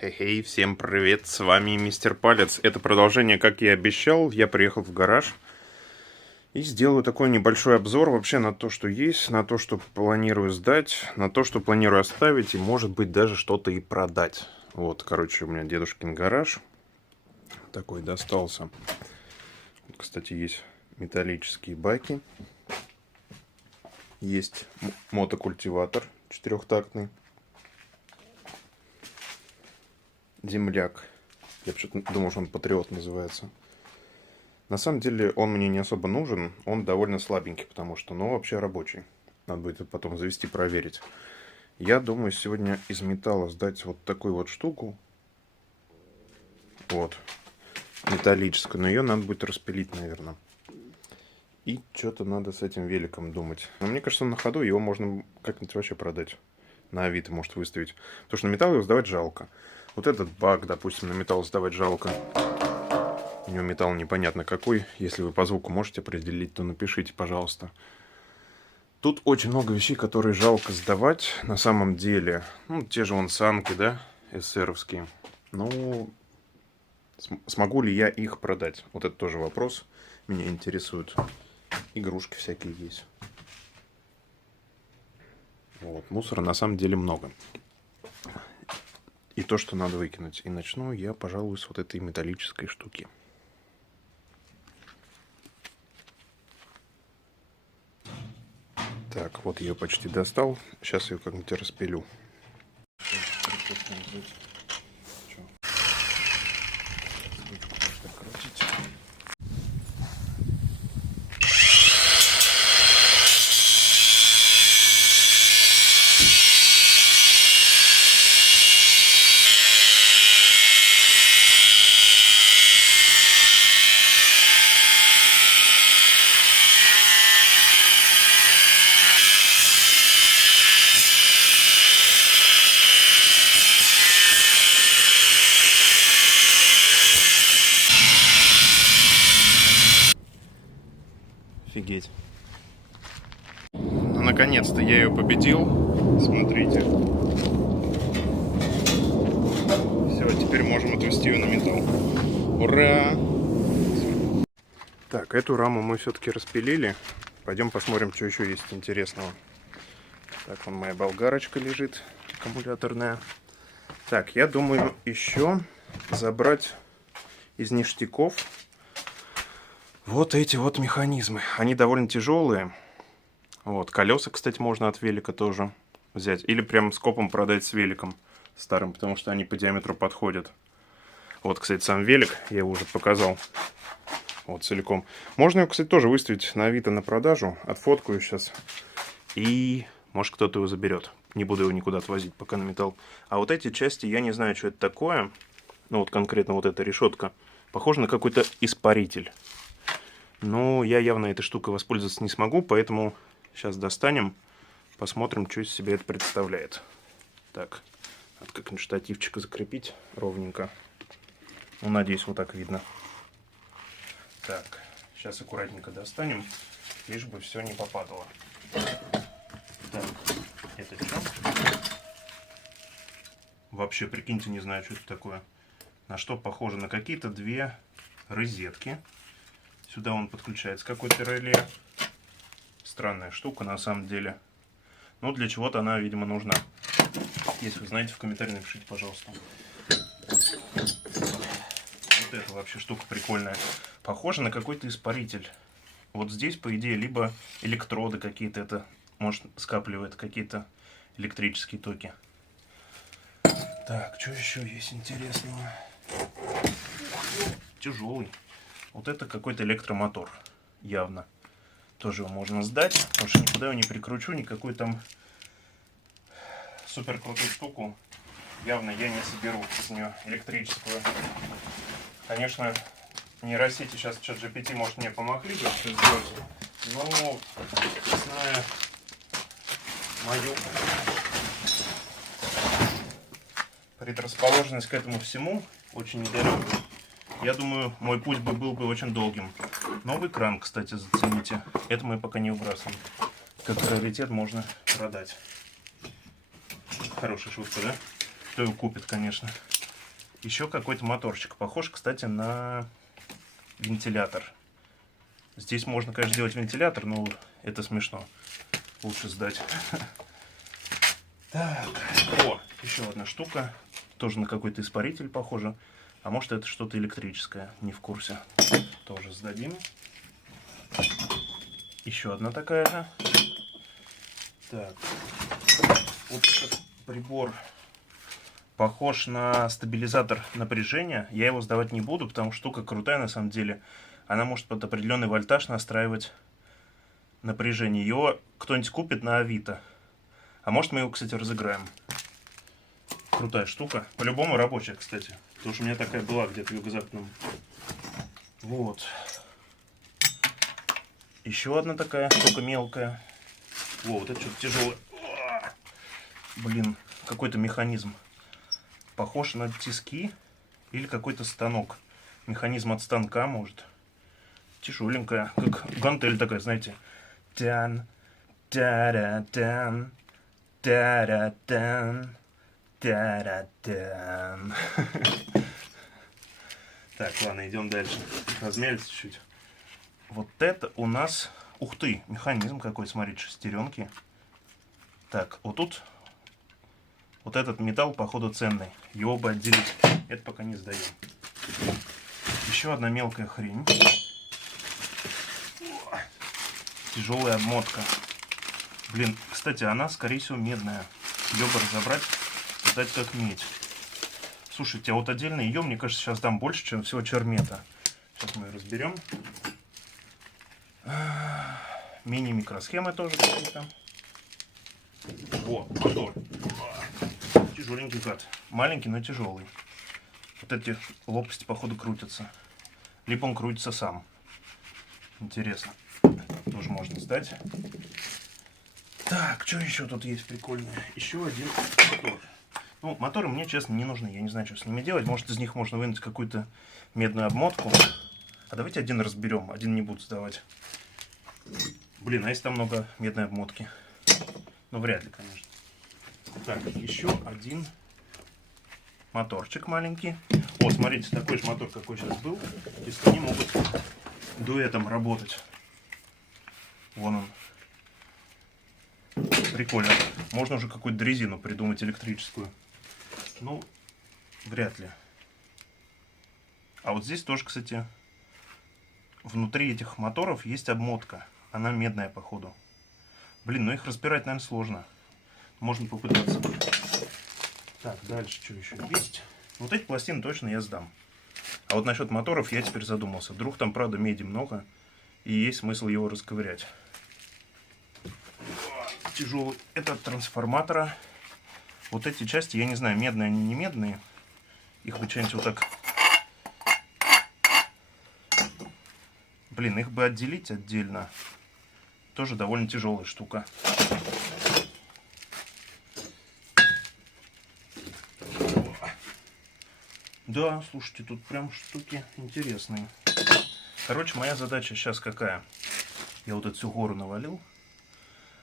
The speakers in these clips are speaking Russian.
Хей-хей, всем привет, с вами Мистер Палец. Это продолжение, как я и обещал, я приехал в гараж и сделаю такой небольшой обзор вообще на то, что есть, на то, что планирую сдать, на то, что планирую оставить и, может быть, даже что-то и продать. Вот, короче, у меня дедушкин гараж такой достался. Кстати, есть металлические баки, есть мотокультиватор четырехтактный. Земляк. Я почему-то думал, что он Патриот называется. На самом деле он мне не особо нужен. Он довольно слабенький, потому что, ну, вообще рабочий. Надо будет потом завести, проверить. Я думаю сегодня из металла сдать вот такую вот штуку. Вот. Металлическую. Но ее надо будет распилить, наверное. И что-то надо с этим великом думать. Но мне кажется, на ходу его можно как-нибудь вообще продать. На Авито может выставить. Потому что на металл его сдавать жалко. Вот этот бак, допустим, на металл сдавать жалко. У него металл непонятно какой. Если вы по звуку можете определить, то напишите, пожалуйста. Тут очень много вещей, которые жалко сдавать на самом деле. Ну, те же вон санки, да, эсеровские. Ну, смогу ли я их продать? Вот это тоже вопрос. Меня интересует. Игрушки всякие есть. Вот, мусора на самом деле много. И то, что надо выкинуть. И начну я, пожалуй, с вот этой металлической штуки. Так, вот я почти достал. Сейчас ее как-нибудь распилю. Офигеть. Ну, наконец-то я ее победил. Смотрите. Все, теперь можем отвести ее на металл. Ура! Так, эту раму мы все-таки распилили. Пойдем посмотрим, что еще есть интересного. Так, вон моя болгарочка лежит, аккумуляторная. Так, я думаю еще забрать из ништяков вот эти вот механизмы. Они довольно тяжелые. Вот, колеса, кстати, можно от велика тоже взять. Или прям скопом продать с великом старым, потому что они по диаметру подходят. Вот, кстати, сам велик, я его уже показал. Вот, целиком. Можно его, кстати, тоже выставить на Авито на продажу. Отфоткаю сейчас. И, может, кто-то его заберет. Не буду его никуда отвозить, пока на металл. А вот эти части, я не знаю, что это такое. Ну, вот конкретно вот эта решетка. Похоже на какой-то испаритель. Но я явно этой штукой воспользоваться не смогу, поэтому сейчас достанем, посмотрим, что из себя это представляет. Так, надо как-нибудь штативчика закрепить ровненько. Ну, надеюсь, вот так видно. Так, сейчас аккуратненько достанем, лишь бы все не попадало. Так, это что? Вообще, прикиньте, не знаю, что это такое. На что похоже? На какие-то две розетки. Сюда он подключается какой-то реле. Странная штука на самом деле. Но для чего-то она, видимо, нужна. Если вы знаете, в комментариях напишите, пожалуйста. Вот эта вообще штука прикольная. Похоже на какой-то испаритель. Вот здесь, по идее, либо электроды какие-то, это, может, скапливает какие-то электрические токи. Так, что еще есть интересного? Тяжелый. Вот это какой-то электромотор, явно. Тоже его можно сдать, потому что никуда его не прикручу, никакую там супер крутую штуку явно я не соберу из нее электрическую. Конечно, нейросети сейчас ChatGPT, может, мне помогли бы все сделать, но, зная мою предрасположенность к этому всему, очень недалекую, я думаю, мой путь был бы очень долгим. Новый кран, кстати, зацените. Это мы пока не выбрасываем. Как раритет можно продать. Хорошая шутка, да? Кто его купит, конечно. Еще какой-то моторчик. Похож, кстати, на вентилятор. Здесь можно, конечно, сделать вентилятор, но это смешно. Лучше сдать. Так, о, еще одна штука. Тоже на какой-то испаритель похоже. А может, это что-то электрическое. Не в курсе. Тоже сдадим. Еще одна такая же. Так. Вот этот прибор похож на стабилизатор напряжения. Я его сдавать не буду, потому что штука крутая на самом деле. Она может под определенный вольтаж настраивать напряжение. Его кто-нибудь купит на Авито. А может, мы его, кстати, разыграем. Крутая штука. По-любому рабочая, кстати. Потому что у меня такая была где-то в юго-западном. Вот. Еще одна такая штука мелкая. Во, вот это что-то тяжелое. Блин, какой-то механизм. Похож на тиски или какой-то станок. Механизм от станка, может. Тяжеленькая, как гантель такая, знаете. Тян, тара-тан, тара-тан, тара-тан. Так, ладно, идем дальше. Размялись чуть-чуть. Вот это у нас... Ух ты, механизм какой, смотрите, шестеренки. Так, вот тут... Вот этот металл, походу, ценный. Его бы отделить. Это пока не сдаем. Еще одна мелкая хрень. Тяжелая обмотка. Блин, кстати, она, скорее всего, медная. Ее бы разобрать, сдать как медь. Слушайте, а вот отдельно ее, мне кажется, сейчас дам больше, чем всего чермета. Сейчас мы ее разберем. Мини-микросхемы тоже какие-то. О, мотор. Тяжеленький гад. Маленький, но тяжелый. Вот эти лопасти, походу, крутятся. Либо он крутится сам. Интересно. Тоже можно сдать. Так, что еще тут есть прикольное? Еще один мотор. Ну, моторы мне, честно, не нужны. Я не знаю, что с ними делать. Может, из них можно вынуть какую-то медную обмотку. А давайте один разберем. Один не буду сдавать. Блин, а если там много медной обмотки? Ну, вряд ли, конечно. Так, еще один моторчик маленький. О, смотрите, такой же мотор, какой сейчас был. Если они могут дуэтом работать. Вон он. Прикольно. Можно уже какую-то дрезину придумать электрическую. Ну, вряд ли. А вот здесь тоже, кстати, внутри этих моторов есть обмотка. Она медная, походу. Блин, ну их разбирать, наверное, сложно. Можно попытаться. Так, дальше что еще есть? Вот эти пластины точно я сдам. А вот насчет моторов я теперь задумался. Вдруг там, правда, меди много, и есть смысл его расковырять. Тяжелый. Это от трансформатора. Вот эти части, я не знаю, медные они, не медные. Их бы что-нибудь вот так... Блин, их бы отделить отдельно. Тоже довольно тяжелая штука. Да, слушайте, тут прям штуки интересные. Короче, моя задача сейчас какая? Я вот эту всю гору навалил.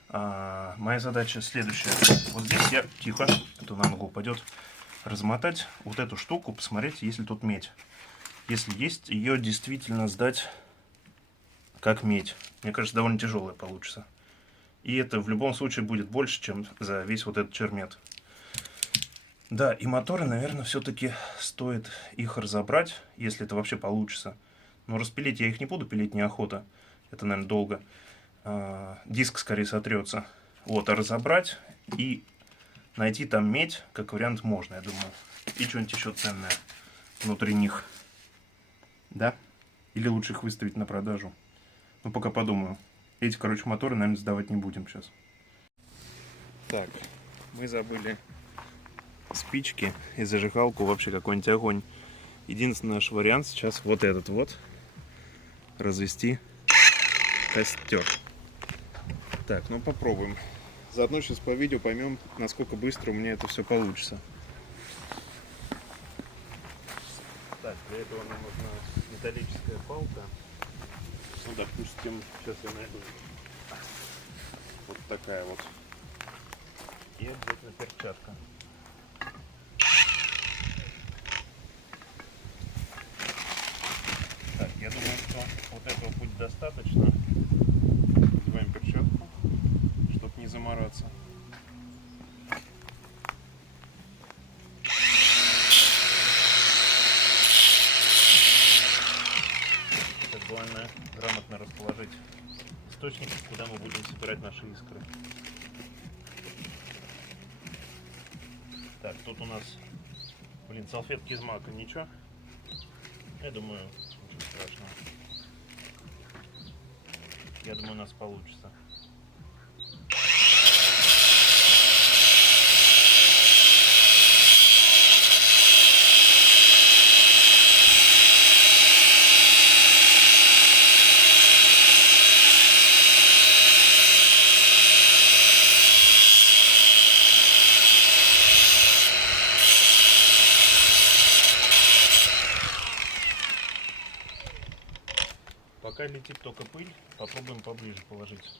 Моя задача следующая. Вот здесь я, тихо, это на ногу упадет, размотать вот эту штуку, посмотреть, есть ли тут медь. Если есть, ее действительно сдать как медь. Мне кажется, довольно тяжелая получится. И это в любом случае будет больше, чем за весь вот этот чермет. Да, и моторы, наверное, все-таки стоит их разобрать, если это вообще получится. Но распилить я их не буду, пилить неохота. Это, наверное, долго. Диск скорее сотрется. Вот, а разобрать и найти там медь, как вариант, можно, я думаю. И что-нибудь еще ценное внутри них. Да? Или лучше их выставить на продажу. Ну, пока подумаю. Эти, короче, моторы, наверное, сдавать не будем сейчас. Так, мы забыли спички и зажигалку, вообще какой-нибудь огонь. Единственный наш вариант сейчас вот этот вот. Развести костер. Так, ну попробуем. Заодно сейчас по видео поймем, насколько быстро у меня это все получится. Так, для этого нам нужна металлическая палка. Ну, допустим, сейчас я найду вот такая вот. И обязательно перчатка. достаточно. Надеваем перчатку, чтобы не замораться. Сейчас главное грамотно расположить источник, куда мы будем собирать наши искры. Так, тут у нас, салфетки из мака, ничего. Я думаю, ничего страшного. Я думаю, у нас получится. Пока летит только пыль, попробуем поближе положить.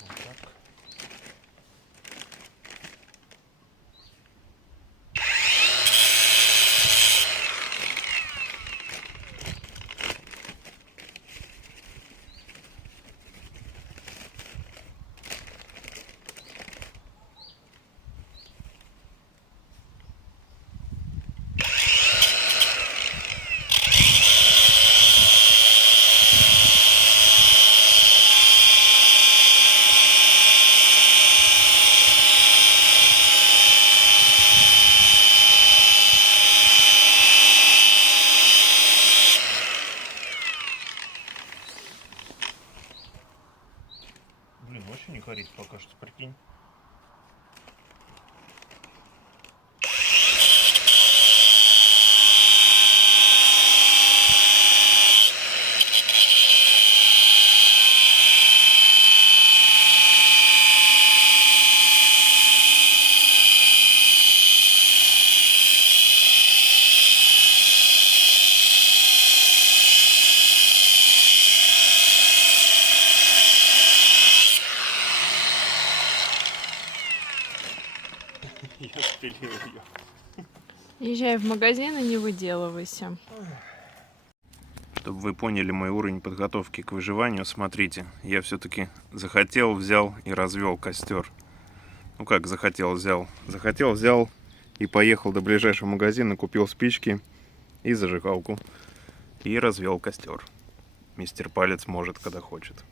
Вот так. Блин, вообще не горит пока что, прикинь. Я спилил ее. Езжай в магазин и не выделывайся. Чтобы вы поняли мой уровень подготовки к выживанию, смотрите, я все-таки захотел, взял и развел костер. Ну как захотел, взял? Захотел, взял и поехал до ближайшего магазина, купил спички и зажигалку. И развел костер. Мистер Палец может, когда хочет.